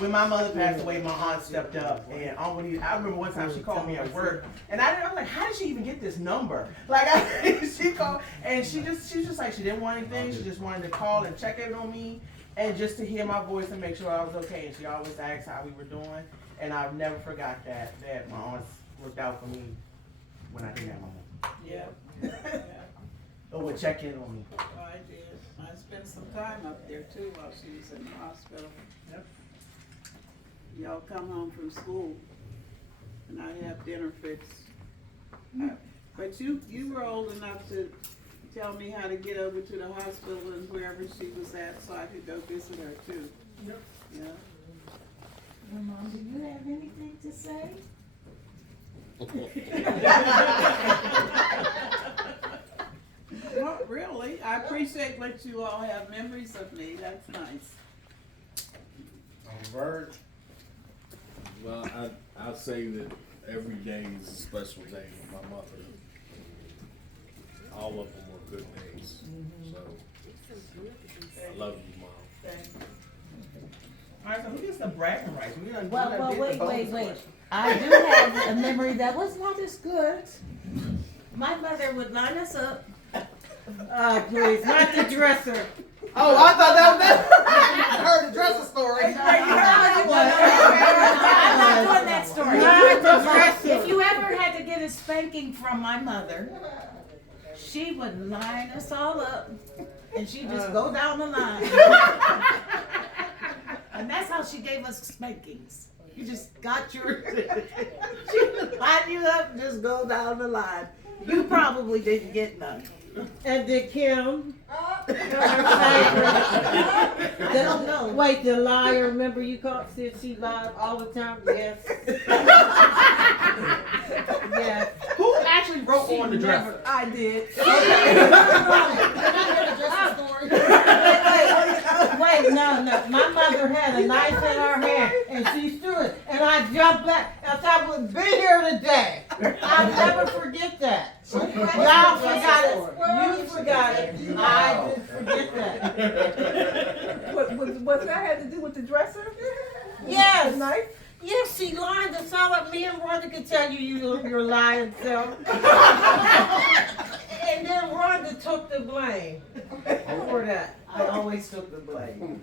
when my mother passed away, my aunt stepped up, and Aunt Juanita, I remember one time she called me at work, and I was like, how did she even get this number? Like, she called, and she was just like, she didn't want anything, she just wanted to call and check in on me, and just to hear my voice and make sure I was okay, and she always asked how we were doing, and I've never forgot that my aunts looked out for me when I didn't have my mom. Yeah. Or would check in on me. Oh, I did. I spent some time up there too while she was in the hospital. Yep. Y'all come home from school and I'd have dinner fixed. But you were old enough to tell me how to get over to the hospital and wherever she was at so I could go visit her too. Yep. Yeah. Well, Mom, do you have anything to say? Not really. I appreciate that you all have memories of me. That's nice. Vert. Well, I'll say that every day is a special day with my mother. All of them were good days. So, I love you, Mom. Thank you. All right, so who gets the bragging rights? Well, wait. I do have a memory that was not as good. My mother would line us up. Oh, please, not the dresser. Oh, I thought that was that. I heard the dresser story. I'm not doing that story. If you ever had to get a spanking from my mother, she would line us all up, and she'd just go down the line. And that's how she gave us spankings. You just got your, she would line you up and just go down the line. You probably didn't get none. And did Kim? No. Wait, the liar, remember you called, said she lied all the time? Yes. Yes. Who actually wrote on the dresser? I did. Wait, no. My mother had a knife in her hand and she threw it and I jumped back and I would be here today. I'll never forget that. Y'all forgot it. You forgot it. I didn't forget that. What that had to do with the dresser? Yes. The knife? Yes, she lied to sound like me and Rhonda could tell you're lying self. And then Rhonda took the blame for that. I always took the blame.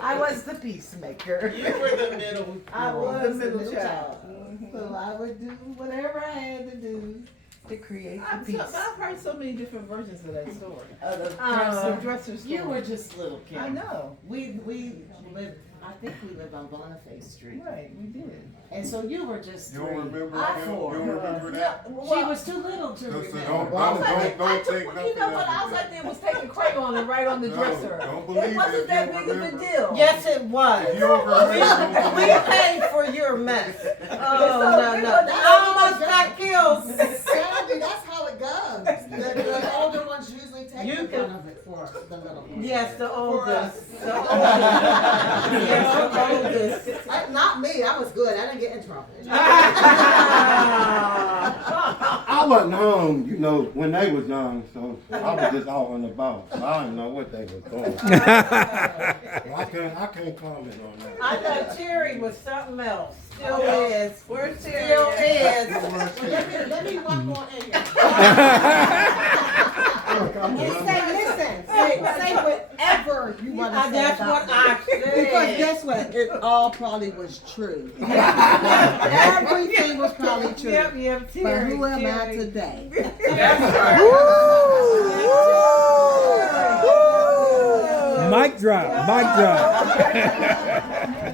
I was the peacemaker. You were the middle. I was the middle child. child. So I would do whatever I had to do to create the I've peace. heard so many different versions of that story. The The dresser story. You were just little Kim. I know. We lived, I think we lived on Boniface Street. Right, we did. And so you were just You three. don't remember? I You four. don't remember that? She was too little to So remember. don't take nothing. You know what? I was like, there was taking crayon and write on the No, dresser. don't believe It wasn't it if that you big don't of a remember. deal. Yes, it was. If you don't remember, We paid for your mess. Oh, no. I almost got killed. Sandy, that's how it goes. The older ones usually take You the can- brunt of it for the little ones. Yes, the oldest. The oldest. Yes, the oldest. Not me, I was good, I didn't get in trouble. I wasn't home, when they was young, so I was just out on the boat. So I didn't know what they was doing. So I can't comment on that. I know Terry was something else. Still is. Where's Terry? Still is. Let me walk on in here. Listen, say whatever you want to say That's about what I Because said. guess what? It all probably was true. Everything was probably true. Yep, But Terry. who am I Terry. today? Mic drop.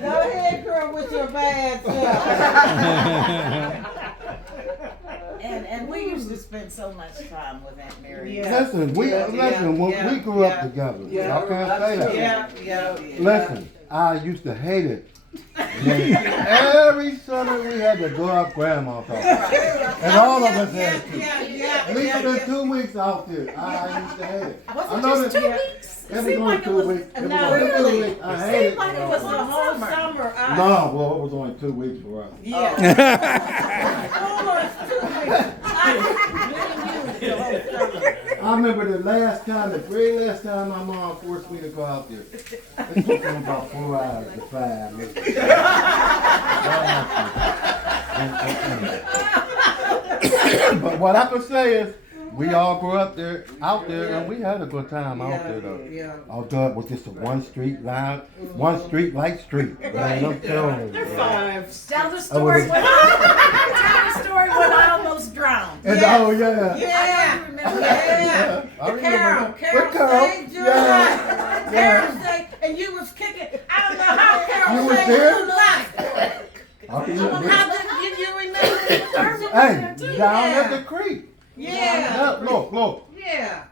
Go ahead, girl, with your bad self. And we used to spend so much time with Aunt Mary. Yeah. Listen, we grew up together. I can't say that. Yeah. Listen, I used to hate it. When every summer we had to go up grandma's house. And all of us had to. We spent 2 weeks out there. I used to hate it. Was it just 2 weeks? It was seemed only like it 2 was. weeks. It was No, only 2 really. weeks. I It hated seemed like it. it was The the whole summer. summer. No, well, it was only 2 weeks for us. Yeah. Oh, I didn't the whole summer. I remember the very last time my mom forced me to go out there. It took me about 4 hours to 5 minutes. But what I can say is, we all grew up there, out there, and we had a good time out there though. Yeah. Although it was just a one street light street. Man, I'm telling you. Tell the story when I almost drowned. And, oh yeah. Yeah. Remember Yeah. I remember. Carol saved your life. Carol saved, and you was kicking. I don't know how Carol You was saved there? your life. I remember. How did you remember? Hey, down at the creek. Yeah. Look. Yeah.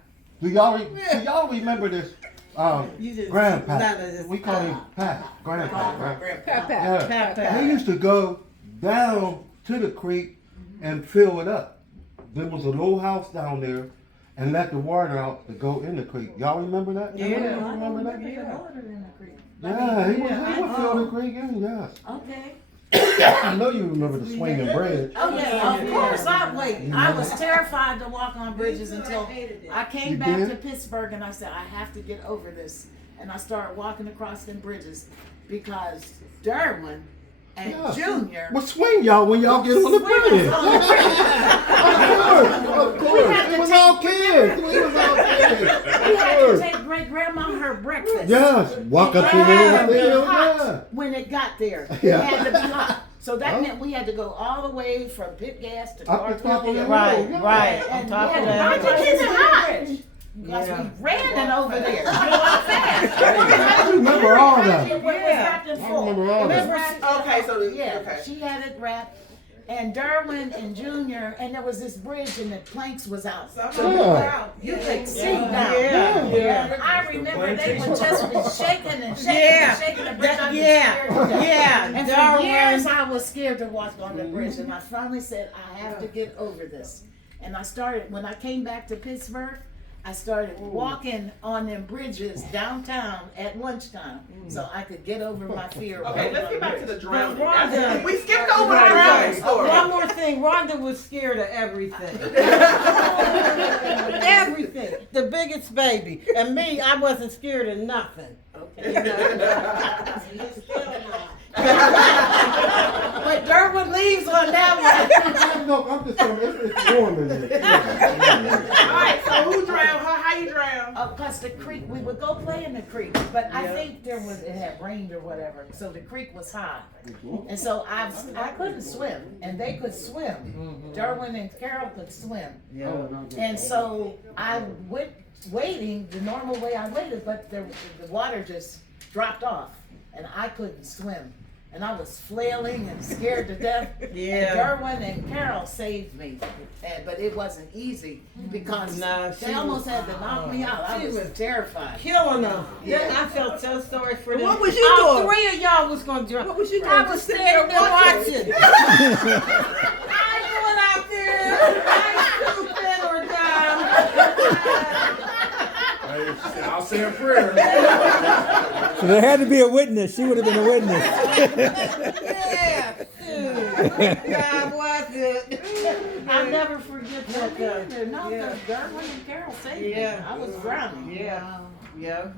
Do y'all remember this? You just- Grandpa. none of this. We call him Pat. Grandpa, right? Pat. Yeah. Pat. He used to go down to the creek and fill it up. There was a little house down there and let the water out to go in the creek. Y'all remember that? Yeah. Y'all remember that? Yeah. He would fill the creek in, yes. Okay. I know you remember the swinging bridge. Oh yeah, of course. I was terrified to walk on bridges until I came You back did? to Pittsburgh and I said I have to get over this, and I started walking across them bridges because Derwin and Yeah. Junior. Well, swing y'all when y'all get on the Swing us bridge. on the bridge. Of course. had to It was take- all kids. We was all kids. We had to take great grandma her breakfast. Yes, walk up to Yeah, the it hill. was hot Yeah. when it got there. Yeah. It had to be hot. So that Oh. meant we had to go all the way from Pit Gas to Up the top Garfield of the Hill. hill. Right, yeah. right. On And top we of had that. to keep it hot. Because Yeah. we ran it over there. You know what I'm saying? I remember all that. It was wrapped in I full. remember all It was that. wrapped- Okay, so yeah, okay. she had it wrapped. And Derwin and Junior, and there was this bridge and the planks was out. So Yeah. you could see down. Yeah. And I remember they would just be shaking and shaking Yeah. and shaking the bridge. I was Yeah. scared to death. Yeah. And for years I was scared to walk on the bridge, and I finally said, I have to get over this. And I started, when I came back to Pittsburgh, I started walking on them bridges downtown at lunchtime so I could get over my fear. of Okay, walking let's on get back to bridge. the drowning. Rhonda- We skipped over the drowning story. One more thing, Rhonda was scared of everything. Everything. The biggest baby. And me, I wasn't scared of nothing. But Derwin leaves on that one. No, I'm just saying, it's warm in here. Alright, so who drowned? How you drowned? Plus the creek, we would go play in the creek, but I think it had rained or whatever, so the creek was high. And so I couldn't swim, and they could swim. Derwin and Carol could swim. And so I went wading the normal way I waded, but the water just dropped off, and I couldn't swim. And I was flailing and scared to death. Yeah. And Derwin and Carol saved me, but it wasn't easy because No, they she almost was- had to knock me out. I she was was terrified. Killing them. Yeah. I felt so sorry for them. What was you All doing? 3 of y'all was gonna drown. What was you doing? I was Just standing there watching? watching. I ain't going out there. I ain't stupid or dumb. I'll say a prayer. So there had to be a witness. She would have been a witness. Yeah. Shoot. God bless it. I'll never forget that. No, Yeah. Derwin and Carol saved me. Yeah. I was drowning. Yeah. Yeah.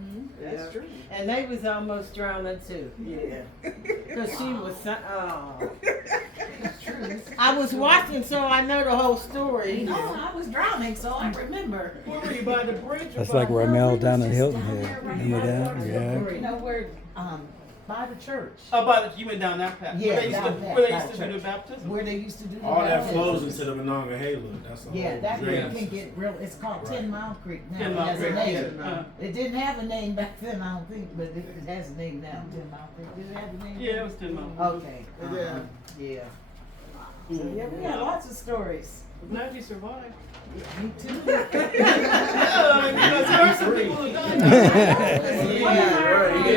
That's true. And they was almost drowning too. Yeah. Cause she was, oh. I was watching, so I know the whole story. No, I was drowning, so I remember. Where were you, by the bridge? That's like Ramel down in Hilton Down Head. there, right Remember by that? the- Yeah. You know where, by the church, Oh, by the, you went down that path. Yeah, Where they used to, down that where they path, used to do church. the baptism. where they used to do the All that baptism. flows into the Monongahela. That's the Yeah, whole that creek drainage can get real, it's called 10 Mile Creek now. 10 It Mile has a Creek, name. yeah. It didn't have a name back then, I don't think, but it has a name now, 10 Mile Creek. Did it have a name? Yeah, it was 10 miles. Okay. Yeah. So, yeah, we got lots of stories. I'm glad you survived. Yeah, me too.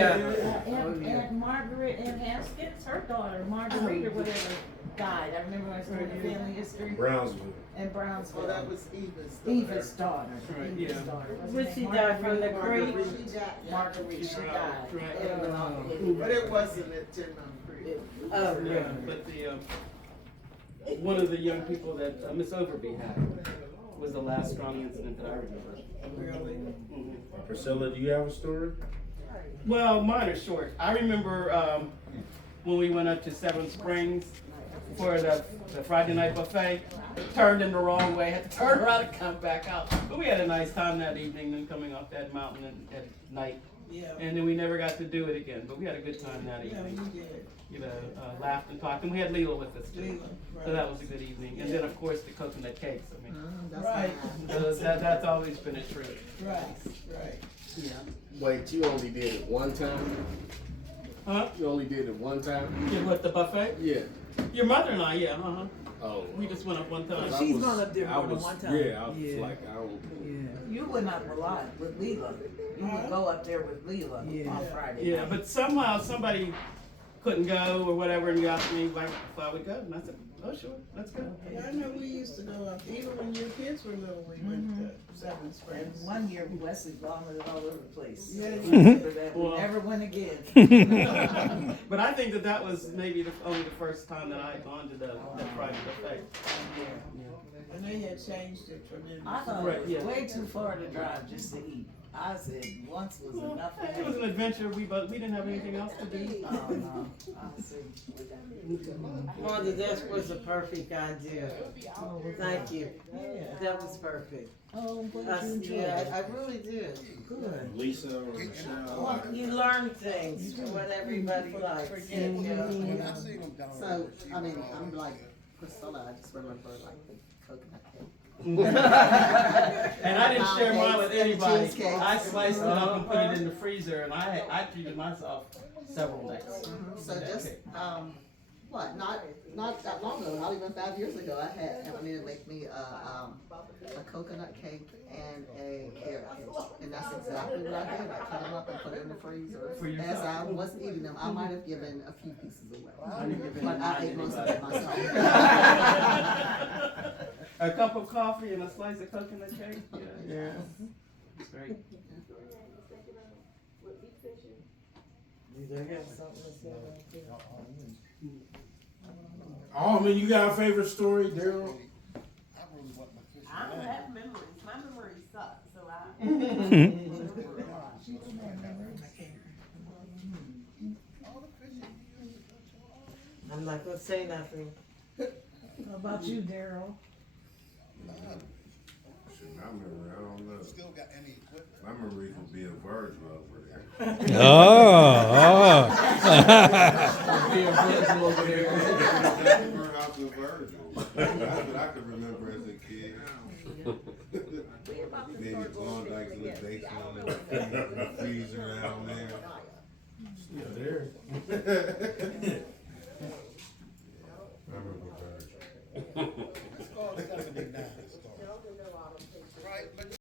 Aunt Margaret and Haskins, her daughter, Marguerite or whatever, died. I remember when I started the family history Brownsville. in Brownsville. Oh, that was Eva's. Eva's daughter. Right, Eva's yeah. daughter. When she died from the creek. Marguerite, she died. But it wasn't at 10 Mile Creek. Oh, Yeah, but the, one of the young people that Miss Overby had was the last strong incident that I remember. Really? Priscilla, do you have a story? Well, mine are short. I remember when we went up to Seven Springs for the Friday night buffet, turned in the wrong way, had to turn around and come back out. But we had a nice time that evening, then coming off that mountain at night. Yeah. And then we never got to do it again, but we had a good time that Yeah, evening. you did. You know, laughed and talked, and we had Leela with us too. Leela, So right. that was a good evening. And then of course the coconut cakes. I mean, Right, that's always been a treat. right, right. Yeah. Wait, you only did it one time? Huh? You only did it one time? You what, the buffet? Yeah. Your mother and I, yeah, uh-huh. Oh. We just went up one time. She's gone up there more than one time. Yeah, I was Yeah. like, I don't. You would not rely with Leela. You would go up there with Leela on Friday. Yeah, night. but somehow somebody couldn't go or whatever, and you asked me like if I would go, and I said, oh sure, let's go. Yeah, I know we used to go up, even when your kids were little, we went to Seven And Springs. one year Wesley vomited all over the place. Yeah, I you remember that. We Well- never went again. But I think that was maybe only the first time that I had gone to that Friday buffet. And they had changed it tremendously. I thought Right, it was yeah. way too far to drive just to eat. I said once was Well, enough it for was an me. adventure. We didn't have anything else to do. Oh no, I see. Mother, that was a perfect idea. Thank you. That was perfect. Oh, I'm glad you enjoyed Yeah, it. I really did. Good. Lisa or Michelle? Well, you learn things, what everybody likes. Yeah. So, I mean, I'm like Priscilla, I just remember like the coconut cake. And I didn't share mine with anybody. Cheesecake. I sliced it up and put it in the freezer, and I treated myself several days. So just, what, not that long ago, not even 5 years ago, I had Juanita make me a coconut cake and a carrot cake. And that's exactly what I did. I cut them up and put it in the freezer. For yourself. As I wasn't eating them, I might have given a few pieces away. I didn't give But I ate most of it myself. A cup of coffee and a slice of coconut cake. Yeah. It's great. Oh, man, you got a favorite story, Daryl? I don't have memories. My memories suck, so I. I'm not gonna say nothing. How about you, Daryl? My memory, I don't know. My memory could be a Virgil over there. Oh, House of Virgil. That's what I could remember as a kid. Maybe Klondike in the basement, freezer out there. Still there. I remember Virgil.